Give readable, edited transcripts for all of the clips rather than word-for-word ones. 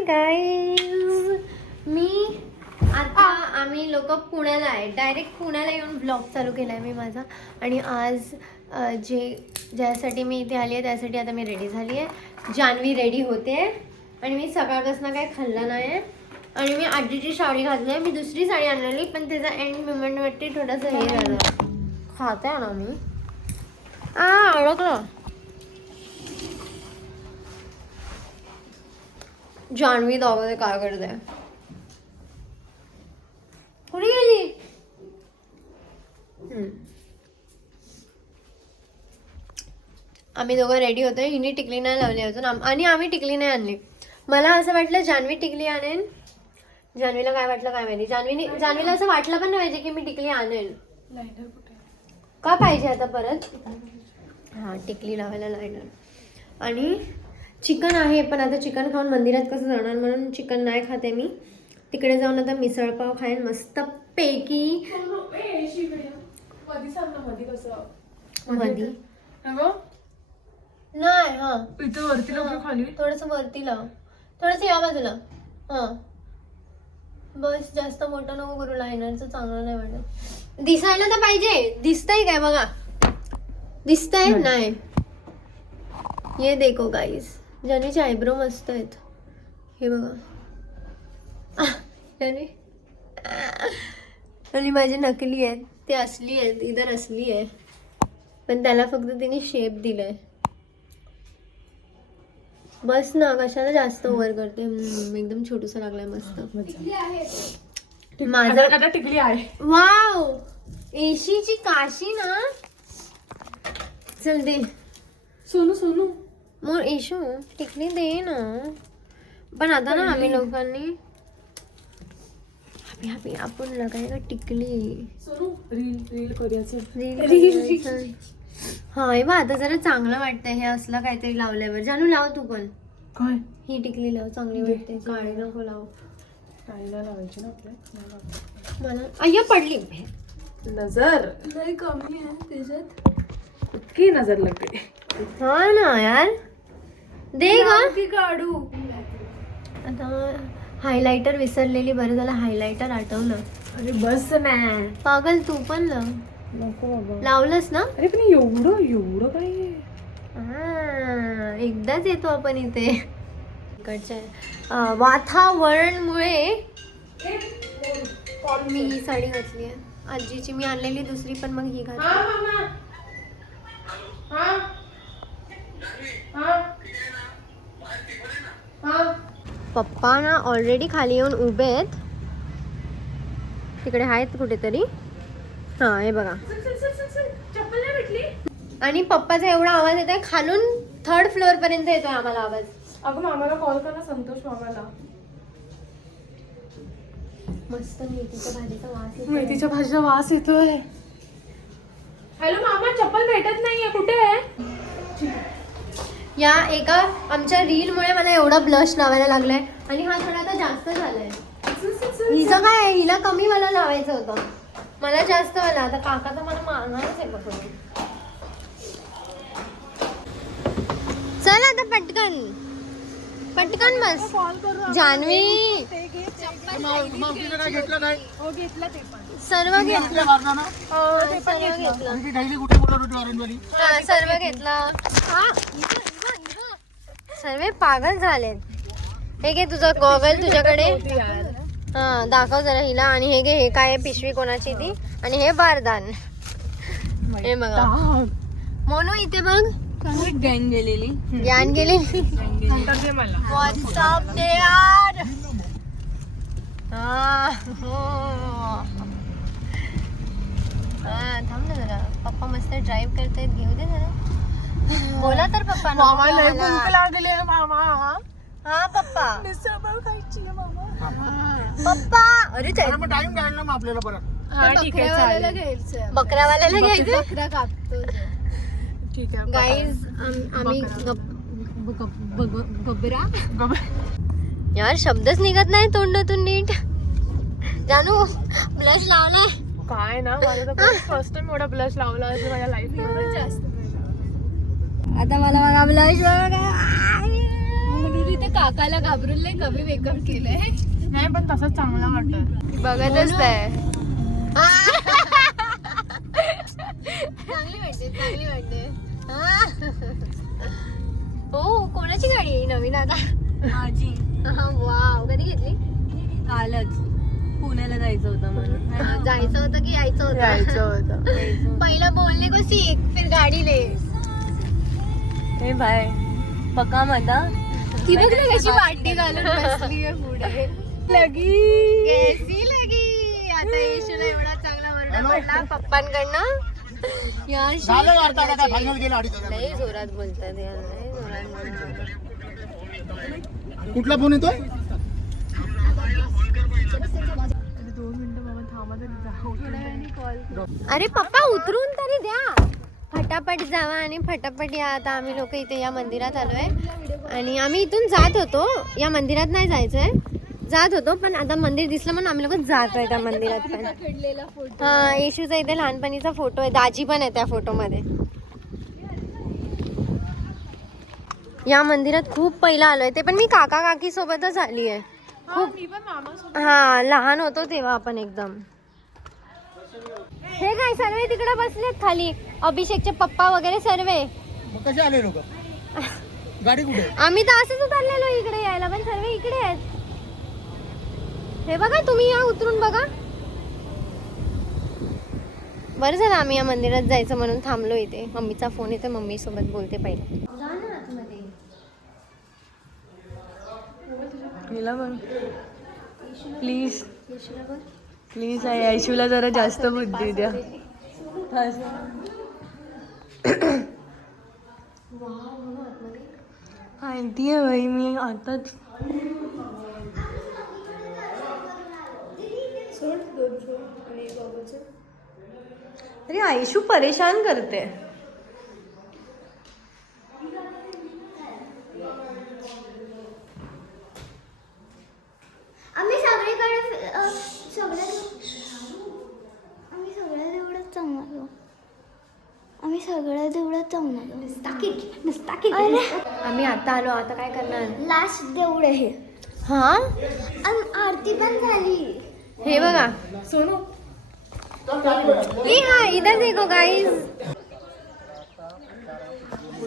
Hi guys, आता आम्ही लोक पुण्याला आहे. डायरेक्ट पुण्याला येऊन ब्लॉग चालू केला आहे मी माझा. आणि आज ज्यासाठी मी इथे आली आहे त्यासाठी आता मी रेडी झाली आहे. जान्हवी रेडी होते आणि मी सकाळपासून काही खाल्लं नाही. आणि मी आजीची साडी घातली आहे. मी दुसरी साडी आणलेली पण त्याचा एंड मुमेंटवरती थोडंसं हे झालं. खाते आहे ना मी. अडकलं. जान्हवी दाखवते काय करते. कुठे गेली? आम्ही दोघं रेडी होतोय. हिने टिकली नाही लावली अजून आणि आम्ही टिकली नाही आणली. मला असं वाटलं जान्हवी टिकली आणेन. जान्हवीला काय वाटलं काय माहिती. जान्हवीला असं वाटलं पण नाही पाहिजे की मी टिकली आणेन. का पाहिजे आता परत? हा, टिकली लावायला लायनर. आणि चिकन आहे पण आता चिकन खाऊन मंदिरात कसं जाणार म्हणून चिकन नाही खाते मी. तिकडे जाऊन आता मिसळपाव खाईन मस्त पैकी. मधी नाही. हा, इथे वरती लाव खाली. थोडस वरती लाव. थोडस या बाजूला. हा बस, जास्त मोठं नको करू. लायनरचं चांगलं नाही वाटत. दिसायला तर पाहिजे. दिसतंय काय बघा. दिसतंय नाही. ये देखो गाईज, जान्हवीचे आयब्रो मस्त आहेत. हे बघा. आणि माझे नकली आहेत ते असली आहेत. इधर असली आहे पण त्याला फक्त तिने शेप दिलाय. बस ना, कशाला जास्त ओव्हर करते. एकदम छोटूसा लागलाय मस्त. माझा आता टिकली आहे. वाव, एशीची काशी ना. चल दे सोनू मोर. एशू टिकली दे ना. पण आता ना आम्ही लोकांनी हॅपी आपण लगायला टिकली. सोनू रील करूया. रील. हा हे बा, आता जरा चांगलं वाटतंय हे असलं काहीतरी लावल्यावर. जानू लाव तू पण. काय ही टिकली लाव, चांगली वाटते. काळी नको लाव. काळीला लावायची ना आपल्या. मला अय्या पडली. नजर लय कमी आहे त्याच्यात. की नजर लागते. हा ना यार, दे ग. काढू. आता हायलायटर विसरलेली. बरं झालं हायलायटर आठवलं. अरे बस ना पागल, तू पण लाव. नको बाबा. लावलंस ना. अरे पण एवढं काय आहे? हा, एकदाच येतो आपण इथे. इकडच्या वातावरणमुळे मी ही साडी घातली आहे. आजीची मी आणलेली दुसरी पण मग ही घातली. पप्पा ना ऑलरेडी खाली येऊन उभे आहेत. तिकडे आहेत कुठेतरी. हा हे बघा. आणि पप्पाचा एवढा आवाज येतोय खालून. 3rd फ्लोअर पर्यंत येतोय आम्हाला आवाज. अगं मामाला कॉल कर ना, संतोष मामाला. मस्त मेथीच्या भाजीचा वास येतोय. मेथीच्या भाजीचा वास येतोय. हॅलो मामा, चप्पल भेटत नाहीये, कुठे आहे? या एका आमच्या रील मुळे मला एवढा ब्लश लावायला लागलाय. आणि हा थोडा आता जास्त झालाय. हिचं काय आहे, हिला कमी मला लावायचं होतं. मला जास्त वाला. आता काका तर मला मारणारच आहे बघ. चल आता पटकन पटकन बस. जान्हवी सर्व घेतलं. सर्व घेतलं. सर्व पागल झालेत. हे घे तुझा गॉगल तुझ्याकडे. हा दाखव जरा हिला. आणि हे घे, हे काय पिशवी कोणाची ती. आणि हे बारदान. हे बघा मोनू इथे बघ. गँग गेलेली. ज्ञान गेलेली. व्हॉट्सअप दे यार. थांब ना जरा. पप्पा मस्त ड्राईव्ह करतायत. घेऊ दे जरा. बोला तर पप्पा. मामा हा पप्पा. मिसळपाव खायची आहे मामा. पप्पा अरे टाइम काढला मग आपल्याला परत. हा ठीक आहे, चालेल. बकरावाल्याला घ्यायचं. बकरा कापतो. ठीक आहे गाईज आम्ही गबरा. यार शब्दच निघत नाही तोंडातून नीट. जानू ब्लश लावलाय काय ना. माझा तर फर्स्ट टाइम एवढा ब्लश लावला असं माझ्या लाईफ मध्ये. जास्त आता मला बघा ब्लश बघा. ऍक्च्युली ते काकाला घाबरून लय कमी मेकअप केलंय. नाही पण तसं चांगला वाटत. बघतच नाही. चांगली वाटते. हो, कोणाची गाडी आहे नवीन आता? माझी वाव, कधी घेतली? कालच पुण्याला जायचं होतं म्हणून. जायचं होतं की यायचं होतं? पहिला बोलने को सीख, फिर गाडी ले. हे बाय पक्का मता ती बघ ना कशी वाटणी घालून बसली आहे पुढे. कैसी लगी? आता येशूला एवढा चांगला वर्णन पडला पप्पांकडनं. यार झालं वार्ता आता काय फायनल गेलं 2,500. लय जोरात बोलतात यार, लय जोरात बोलतात. कुठला फोन येतोय? अरे पप्पा उतरून तरी द्या. फटाफट जावा आणि फटाफट या. आता आम्ही लोक इथे या मंदिरात आलोय आणि आम्ही इथून जात होतो. या मंदिरात नाही जायचंय, जात होतो पण आता मंदिर दिसलं म्हणून आम्ही लोक जातोय त्या मंदिरात. पण हा, येशूचा इथे लहानपणीचा फोटो आहे. दाजी पण आहे त्या फोटो मध्ये. या मंदिरात खूप पहिला आलोय, ते पण मी काका काकी सोबतच आली आहे. खूप हा, लहान होतो तेव्हा आपण एकदम. हे काय सर्वे तिकडे बसलेत खाली, अभिषेकचे पप्पा वगैरे सर्वे. मग कसे आले लोक? गाडी कुठे? आम्ही तर असंच उतरलेलो इकडे यायला, पण सर्वे इकडे आहेत. हे बघा, तुम्ही या उतरून बघा. बरं झालं आम्ही या मंदिरात जायचं म्हणून थांबलो इथे. मम्मीचा फोन येतो, मम्मी सोबत बोलते पहिले. प्लीज प्लीज आहे ऐशूला जरा जास्त बुद्धी द्या. माहितीये भाई, मी आताच अरे आयशू परेशान करते. आम्ही सगळीकडे आम्ही सगळ्या देवळात जाऊन आलो. आम्ही आता आलो, आता काय करणार? लास्ट देऊळ आहे. हा, आणि आरती पण झाली. हे बघा सोनू ये, हा इधर देखो गाइस.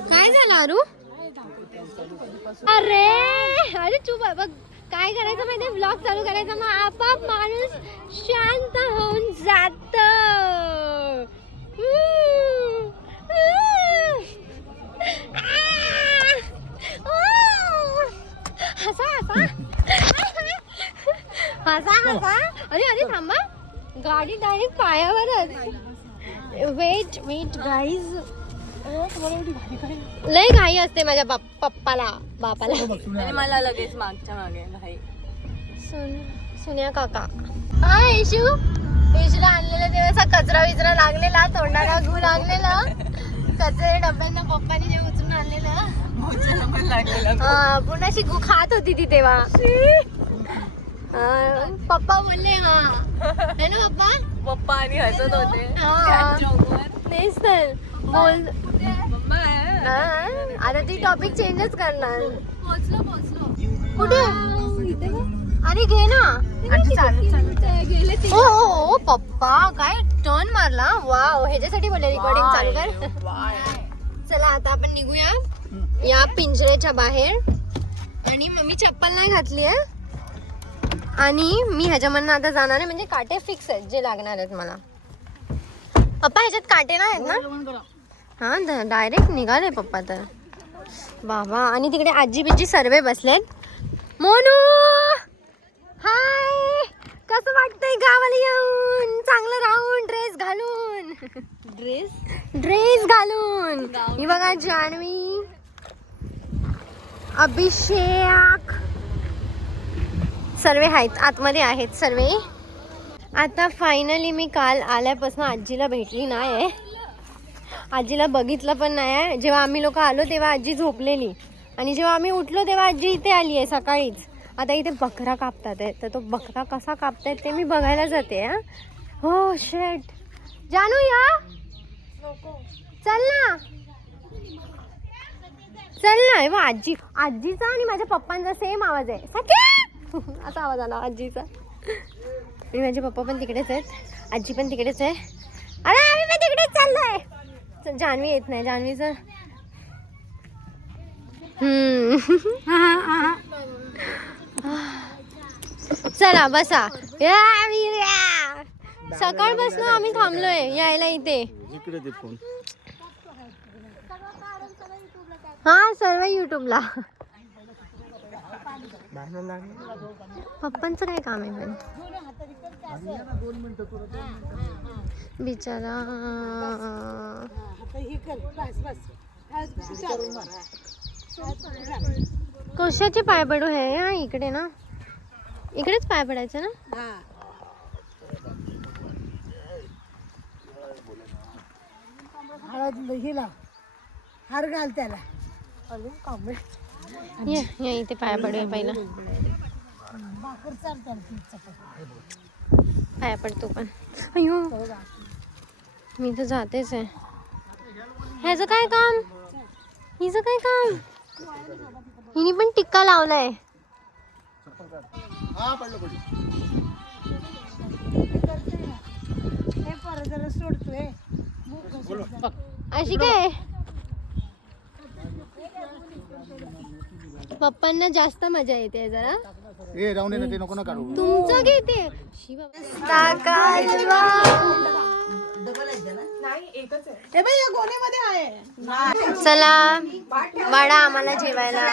काय झालं अरू? अरे अरे चुप आहे. बघ काय करायचं माहितीये, ब्लॉग चालू करायचा, मग आपाप माणूस शांत होऊन जात. हसा हसा हसा हसा. अरे अरे थांबा, गाडी डायरेक्ट पायावरच. वेट वेट गाईज, लय घाई असते माझ्या पप्पाला बापाला. आणि मला लगेच मागच्या मागे भाई. सुन्या काका. हा येशू, येशूला आणलेला तेव्हा कचरा विचरा लागलेला, तोंडाला गू लागलेला. कचरे डब्यांना पप्पानी जे उचलून आणलेलं, हा पुन्हा अशी गू खात होती ती तेव्हा. पप्पा बोलले हा, है ना पप्पा? पप्पा आणि हसत होते. तेच तर बोल. आता ती टॉपिक चेंजच करणार. कुठे? अरे घे ना. हो हो पप्पा काय टर्न मारला. वाव, ह्याच्यासाठी बोलले रिकॉर्डिंग चालू कर. चला आता आपण निघूया या पिंजऱ्याच्या बाहेर. आणि मम्मी चप्पल नाही घातली आहे आणि मी ह्याच्यामधनं आता जाणार आहे. म्हणजे काटे फिक्स आहेत जे लागणार आहेत मला. पप्पा ह्याच्यात काटे नाही आहेत ना? हा, डायरेक्ट निघाले पप्पा तर. बाबा, आणि तिकडे आजी बिजी सर्वे बसलेत. मोनू हाय, कसं वाटतंय गावाला येऊन? चांगलं राहून ड्रेस घालून. ड्रेस घालून. ही बघा जान्हवी, अभिषेक सर्वे आहेत, आतमध्ये आहेत सर्वे. आता फायनली मी काल आल्यापासून आजीला भेटली नाही आहे. आजीला बघितलं पण नाही आहे. जेव्हा आम्ही लोक आलो तेव्हा आजी झोपलेली आणि जेव्हा आम्ही उठलो तेव्हा आजी इथे आली आहे सकाळीच. आता इथे बकरा कापतात आहे, तर तो बकरा कसा कापतायत ते मी बघायला जाते. हा, हो शेट. जानू या, चल ना. चल ना. व आजी, आजीचा आणि माझ्या पप्पांचा सेम आवाज आहे. सख्या असा आवाज आला आजीचा. आणि माझे पप्पा पण तिकडेच आहेत, आजी पण तिकडेच आहे. अरे आम्ही पण तिकडेच चाललोय. जान्हवी येत नाही. जान्हवीचं चला बसा. सकाळपासून आम्ही थांबलोय यायला इथे. इकडे दे फोन. हा सर्व युट्यूबला. पप्पांचं काय काम आहे पण बिचारा. कशाचे पाय पडू हे. हा इकडे ना, इकडेच पाय पडायचं ना. हिला हार घाल त्याला. या इथे पाय पडूया पहिला. पाय पडतो पण. अयो मी तर जातेच आहे. ह्याचं काय काम, हिचं काय काम. हिने पण टिक्का लावलाय. हा पडलं पडलं. हे परत जरा सोडतोय. अशी काय पप्पांना जास्त मजा येते जरा. ए राहून ते नको ना काढू. तुमचं घेते. चला वाडा आम्हाला जेवायला.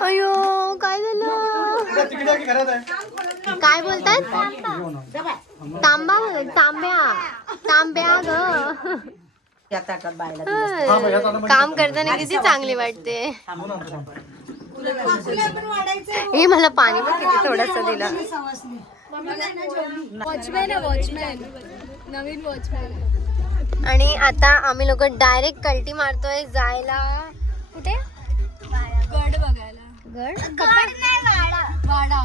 अयो काय झालं. काय बोलतात. तांबा तांब्या तांब्या ग. काम करताना किती चांगली वाटते. हे मला पाणी पण किती थोडस दिलं. वॉचमॅन आहे, वॉचमॅन, नवीन वॉचमॅन. आणि आता आम्ही लोक डायरेक्ट कल्टी मारतोय जायला. कुठे. गड बघायला. गड वाडा.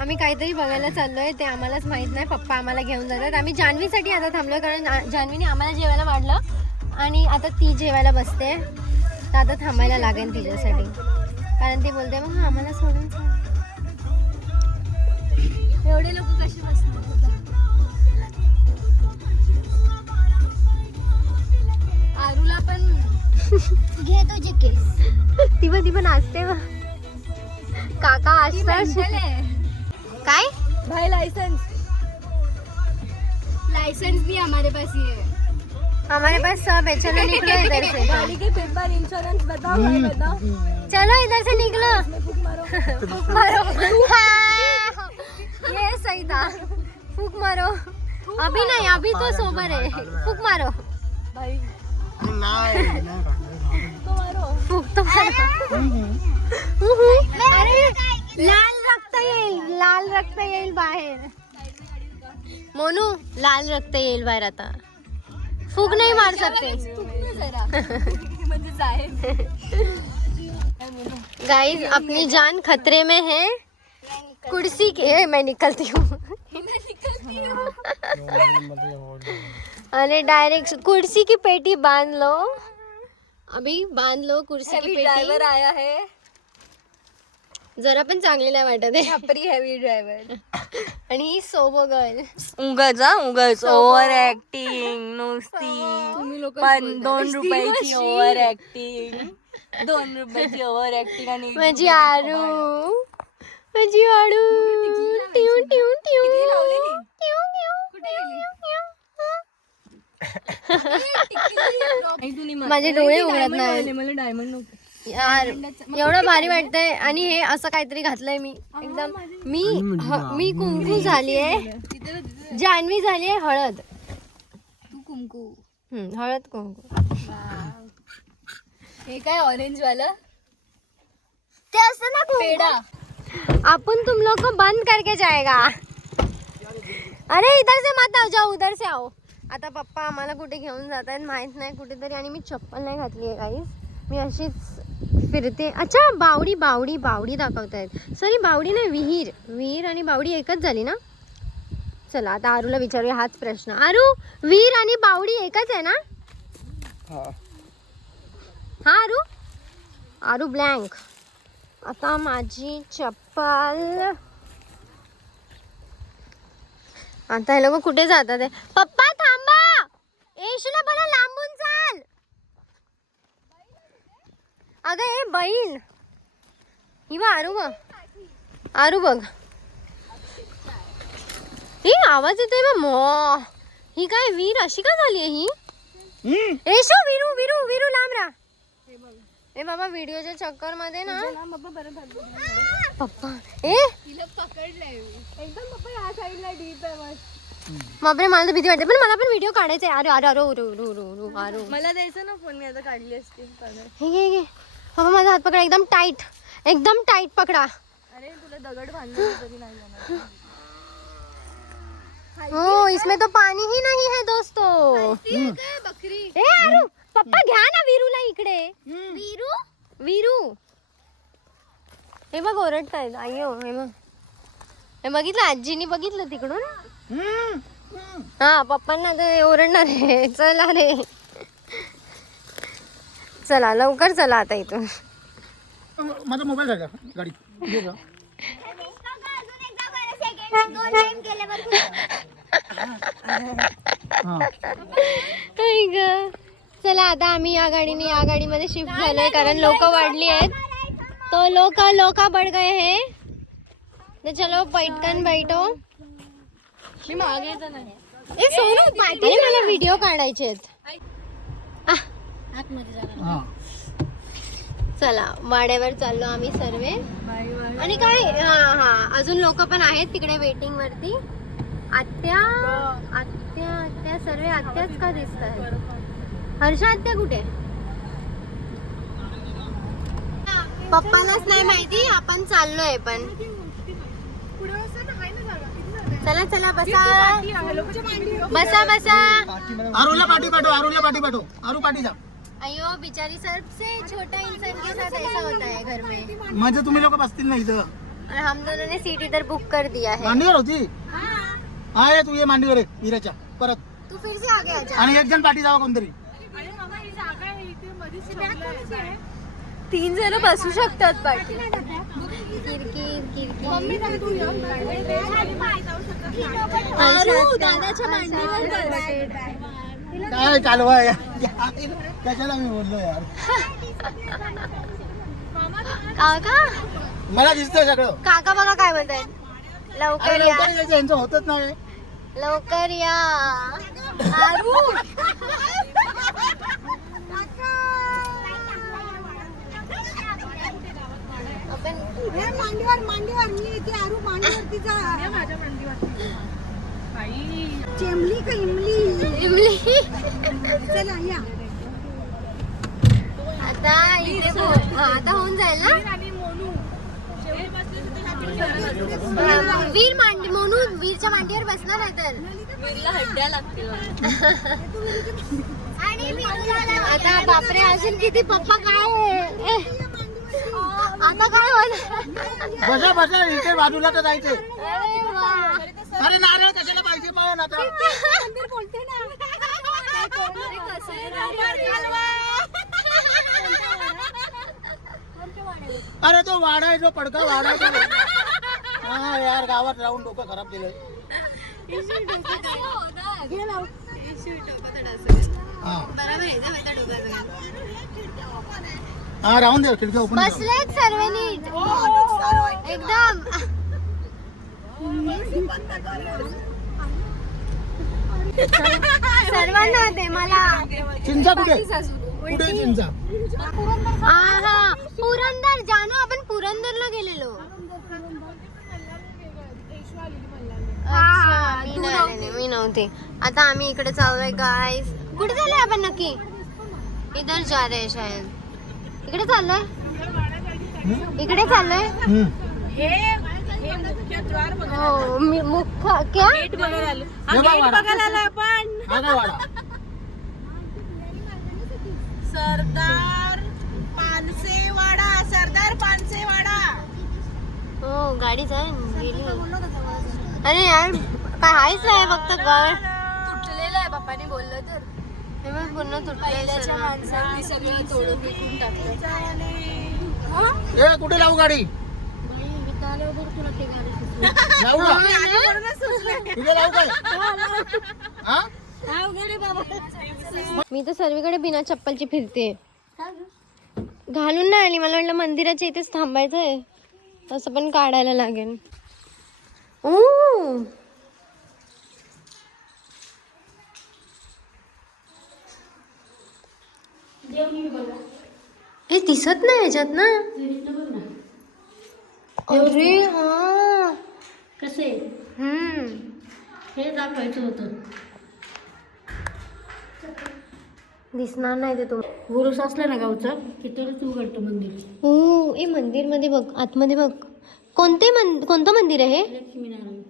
आम्ही काहीतरी बघायला चाललोय, ते आम्हालाच माहित नाही. पप्पा आम्हाला घेऊन जातात. आम्ही जान्हवीसाठी आता थांबलोय, कारण जान्हवीने आम्हाला जेवायला वाढलं आणि आता ती जेवायला बसते. तर आता थांबायला लागेल तिच्यासाठी, कारण ती बोलते मग आम्हाला सोडून चाल. एवढे लोक कसे बसणार. आरूला पण घे तुझे केस. ती पण असते मग. काका असतात. काय भाई लाइसेंस भी हमारे पास ही है. हमारे पास सब है. चलो निकलो इधर से. गाड़ी के पेपर, इंश्योरेंस बताओ भाई बताओ. चलो इधर से निकलो. फूक मारो. फूक मारो. हाँ, ये सही था. फूक मारो. अभी नहीं, अभी तो सोबर है. फूक मारो. भाई नाही तो मारो. फूक तो मारो. अरे लाल रक्त येईल, लाल रक्त येईल बाहेर. मोनू लाल रक्त येईल बाहेर आता. फूक नहीं मार सकते म्हणजे जाहीर. गाइस अपनी जान खतरे में है. कुर्सी के मैं निकलती हूँ. अरे डायरेक्ट कुर्सी की पेटी बांध लो. अभी बांध लो कुर्सी की पेटी. ड्राइवर आया है. जरा पण चांगली नाही वाटत आहे. छपरी हेवी ड्रायव्हर. आणि ही सोबो गर्ल. उगाच ओव्हर ऍक्टिंग नुसती. तुम्ही लोक पण 2 रुपयाची ओव्हर ऍक्टिंग. 2 रुपयाची ओव्हर ऍक्टिंग आणि माझी आरू, माझी आरू. टिऊ टिऊ टिऊ. टिऊ टिऊ. माझे डोळे उघडत नाही मला डायमंड नव्हतं. यार. एवढं भारी वाटतंय. आणि हे असं काहीतरी घातलंय मी एकदम. मी कुंकू झालीये, जान्हवी झालीये हळद. तू कुंकू. हळद कुंकू. हे काय ऑरेंज वाला ते असं ना पेडा. अपन तुम लोग को बंद करके जाएगा. अरे इधर से मत आओ, जाओ उधर से आओ. आता पप्पा आम्हाला कुठे घेऊन जात आहेत माहित नाही कुठेतरी. आणि मी चप्पल नाही घातली आहे गाईस. मी अशीच फिरते. अच्छा बावडी बावडी बावडी दाखवतायत. सॉरी बावडी नाही, विहीर. विहीर आणि बावडी एकच झाली ना. चला आता आरूला विचारूया हाच प्रश्न. आरू विहीर आणि बावडी एकच आहे ना. हा हा आरू आरू ब्लँक. आता माझी चप्पल. आता हे लोक कुठे जातात आहे? पप्पा थांबा. येशूला बोला लांबून चाल. अगं हे बैल. ही बघ आरू बघ. आरू बघ. ही आवाज येतोय बघ मो. ही काय वीर अशी का झाली आहे ही? येशू विरू विरू विरू लांब राहा. ए बाबा व्हिडिओच्या चक्कर मध्ये ना पप्पा ए बापरे मला तर भीती वाटते. पण मला पण व्हिडिओ काढायचा आहे. अरे अरे अरे अरे अरे अरे अरे मला द्यायचं ना फोन, मी आता काढली असती. हे घे घे बाबा माझा हात पकडा एकदम टाईट पकडा. अरे तुला दगड बांधलं तरी नाही जाणार. हो इसमें तो पानी ही नहीं है दोस्तों. बकरी. ए आरू पप्पा घ्या ना वीरूला इकडे. वीरू हे बघ ओरडतायत. अय्यो हे बघ. हे बघितलं आजीनी बघितलं तिकडून. हा पप्पांना ते ओरडणार आहे. चला रे चला लवकर चला आता इथून. माझा मोबाईल आहे का गाडी घे का? हा आई ग. चला आता आम्ही या गाडीमध्ये शिफ्ट झालोय कारण लोक वाढली आहेत. तो लोक बढ़ गए हैं. तो चलो पैठण बैठो. मी मागे येत नाही. ए सोनू पाठी मला व्हिडिओ काढायचे आहेत. हा चला वाड्यावर चाललो आम्ही सर्वे. आणि काय हा अजून लोक पण आहेत तिकडे वेटिंग वरती. आत्या आत्या आत्या सर्व आत्याच का दिसतात? हर्षा आत्या कुठे? पप्पांनाच नाही माहिती आपण चाललोय. पण चला चला बसा बसा बसा. आरूला पाठी पाठव आरू पाठी जा. अयो बिचारी सबसे छोटा इंसान के साथ ऐसा होता है घर में. म्हणजे तुम्ही लोक बसतील नाही इथं. और हम दोनों ने सीट इधर बुक कर दिया है. मांडीवर होती. हा ये तू ये मांडीवर आहे वीराच्या परत. तू फिर से आगे आ जा. आणि एक जण पाठी जावा कोणतरी. 3 जण बसू शकतात पाठी. दादाच्या मांडीवर काय कालवा आहे कशाला मी बोललो यार. काका मला दिसतंय सगळं. काका बघा काय म्हणतायत. लवकर अरे या लवकर यायचं, यांचं होतच नाही. लवकर या. आरू आपण मांडीवर मी येते. आरू मांडीवरती जा. चेमली का इमली. चला या. आता इथे आता होऊन जाईल ना. वीर मांडी म्हणून वीरच्या मांडीवर बसणार आहे तर वीरला हड्ड्या लागतील. आता बापरे अजून किती पप्पा काय आता काय होणार. बसा बसा इथे बाजूला तर जायचं. अरे वा. अरे नारळ कशाला पाहिजे पण आता. बोलते ना. अरे तो वाडा आहे जो पडका वाडा आहे तो. हा यार गावात राहून डोकं खराब केलं. हा हा राहून दे खिडकी ओपन. बसलेत सर्व नीट एकदम. सर्वांना दे मला. चिंचा कुठे कुठे चिंचा. हा पुरंदर जानू आपण पुरंदरला गेलेलो. मी नव्हते. आता आम्ही इकडे चाललोय गाईस. कुठे चाललोय आपण नक्की? इधर जा रहे शायद. इकडे चाललोय. हो मी मुख्य क्या बघायला आपण वाडा सरदार पानसेवाडा. हो गाडी जाईल गेली. अरे यार काय हायच आहे फक्त गड. तुटलेलं आहे पप्पाने बोललं तर. हे बघ पूर्ण तुटलंय सर्व. माणसांनी सगळं तोडून विकून टाकलं. ए कुठे लावू गाडी लावू ना तुझे लावू काय हा मी तर सर्वीकडे बिना चप्पलची फिरते. घालून नाही आली, मला वाटलं मंदिराच्या इथेच थांबायचं आहे, तसं पण काढायला लागेल. ओ हे दिसत नाही ह्याच्यात ना. अरे हा कसे हे दाखवायचं होतं. दिसणार नाही ते तुम्हाला. गुरुस असला ना गावचा की तरच उघडतं मंदिर. हो ए मंदिर मध्ये बघ, आतमध्ये बघ. कोणतं मंदिर आहे हे? लक्ष्मीनारायण.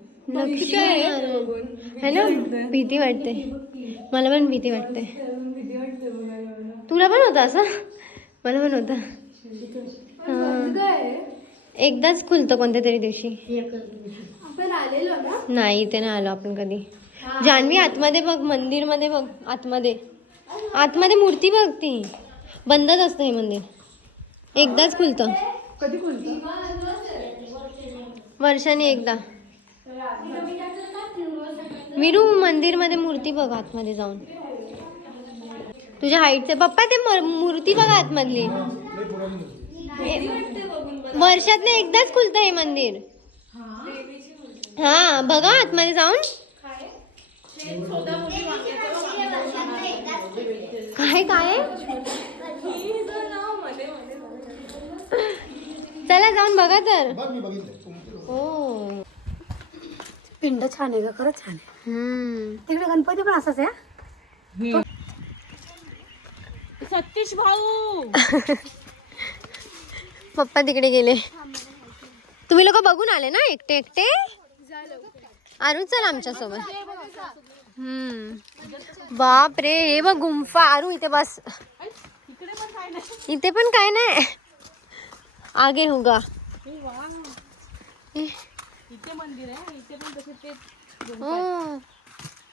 है ना. भीती वाटते, मला पण भीती वाटते. तुला पण होता असं? मला पण होता. एकदाच खुलतं कोणत्या तरी दिवशी. नाही इथे नाही आलो आपण कधी. जान्हवी आतमध्ये बघ, मंदिर मध्ये बघ, आतमध्ये मूर्ती बघ, ती बंदच असतं हे मंदिर. एकदाच खुलतं. कधी खुलतं? वर्षाने एकदा. विरू मंदिर मध्ये मूर्ती बघ आतमध्ये जाऊन. तुझ्या हाईटचे पप्पा ते मूर्ती बघा आतमधली. वर्षातनं एकदाच खुलतं हे मंदिर. हा बघा आतमध्ये जाऊन. काय काय चला जाऊन बघा तर. हो पिंड छान आहे ग, खरंच छान आहे. तिकडे गणपती पण असाच आहे. सतीश भाऊ पप्पा तिकडे गेले. तुम्ही लोक बघून आले ना एकटे एकटे. आरू चल आमच्या सोबत. बाप रे हे बघ गुंफा. आरू इथे बस. इथे पण काय नाही. आगे होगा. इथे मंदिर आहे, इथे पण तसे ते हो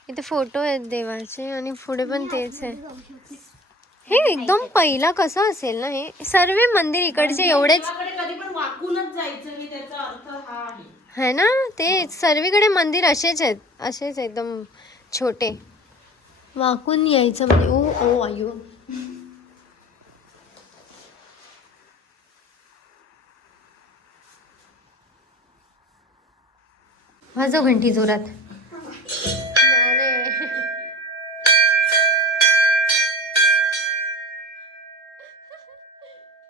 इथे फोटो आहेत देवाचे आणि पुढे पण तेच आहे. हे एकदम पहिला कसं असेल ना. हे सर्व मंदिर इकडचे एवढेच कधी पण वाकूनच जायचं मी, त्याचा अर्थ हा आहे. है ना. ते सर्वीकडे मंदिर असेच आहेत, असेच एकदम छोटे. वाकून यायचं म्हणजे ओ ओ आयु. वाजव घंटी जोरात. अरे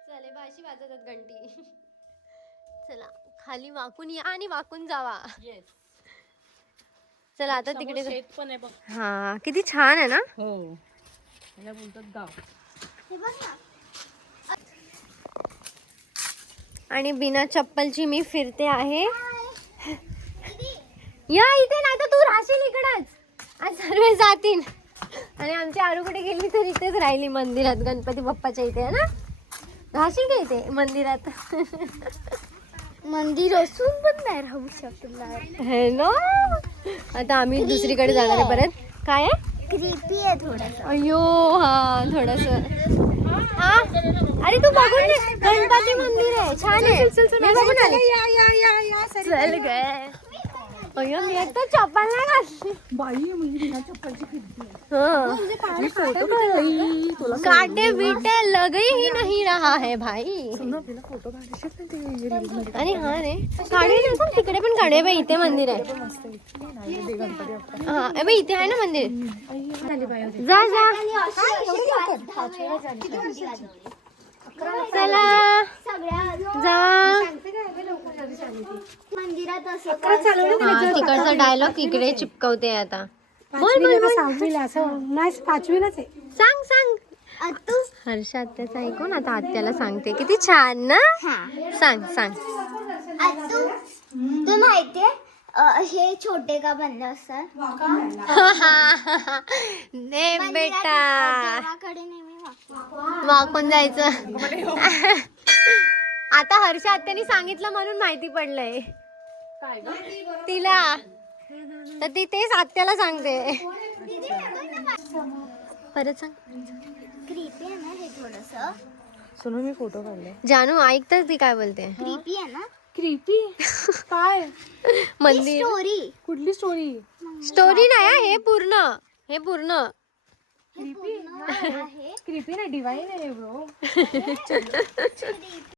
चले बाशी वाजवतात घंटी. चला खाली वाकून या आणि वाकून जावा. चला आता तिकडे शेत पण आहे बघ. हा किती छान आहे ना. हो त्याला बोलतात गाव. आणि बिना चप्पलची मी फिरते आहे. या इथे नाही तर तू राहशील इकडच. आज सर्व जातील आणि आमची आरूकडे गेली तर इथेच राहिली मंदिरात, गणपती बाप्पाच्या इथे. आहे ना. राहशील का इथे मंदिरात? मंदिर असून पण नाही राहू शकत. है ना. आता आम्ही दुसरीकडे जाणार आहे परत. काय आहे? क्रिपी आहे थोडस. अयो हा थोडस. हा अरे तू बघून घे, गणपती मंदिर आहे छान आहे. मी बघून आले. चल गए. अय्यो मी आता चप्पल नाही घातली. काटे बीटे लग ही नहीं रहा है भाई. अरे हा रे काढूया ना तिकडे पण काढूया बाई. इथे मंदिर आहे. हा बाई इथे आहे ना मंदिर. जा जा चला जा. मंदिरात असं हा तिकडचा डायलॉग इकडे चिपकवते आता. बोल बोल बोल. 6वीला असं नाही 5वीलाच आहे. सांग सांग. हर्ष आत्याचं ऐकून आता आत्याला सांगते. किती छान ना. सांग सांग. तू माहितीये हे छोटे का बनले असतात. दे बेटा देवाकडे नेहमी वाकून जायचं. आता हर्ष आत्याने सांगितलं म्हणून माहिती पडलंय तिला, तर ती तेच आत्याला सांगते. परत सांग. क्रीपी आहे ना हे थोडस. सोनू मी फोटो काढले. जानू ऐकतर ती काय बोलते. क्रीपी आहे ना. क्रीपी काय? मंदिर स्टोरी. कुठली स्टोरी? स्टोरी नाही हा, हे पूर्ण क्रीपी नाही, डिवाइन आहे ब्रो.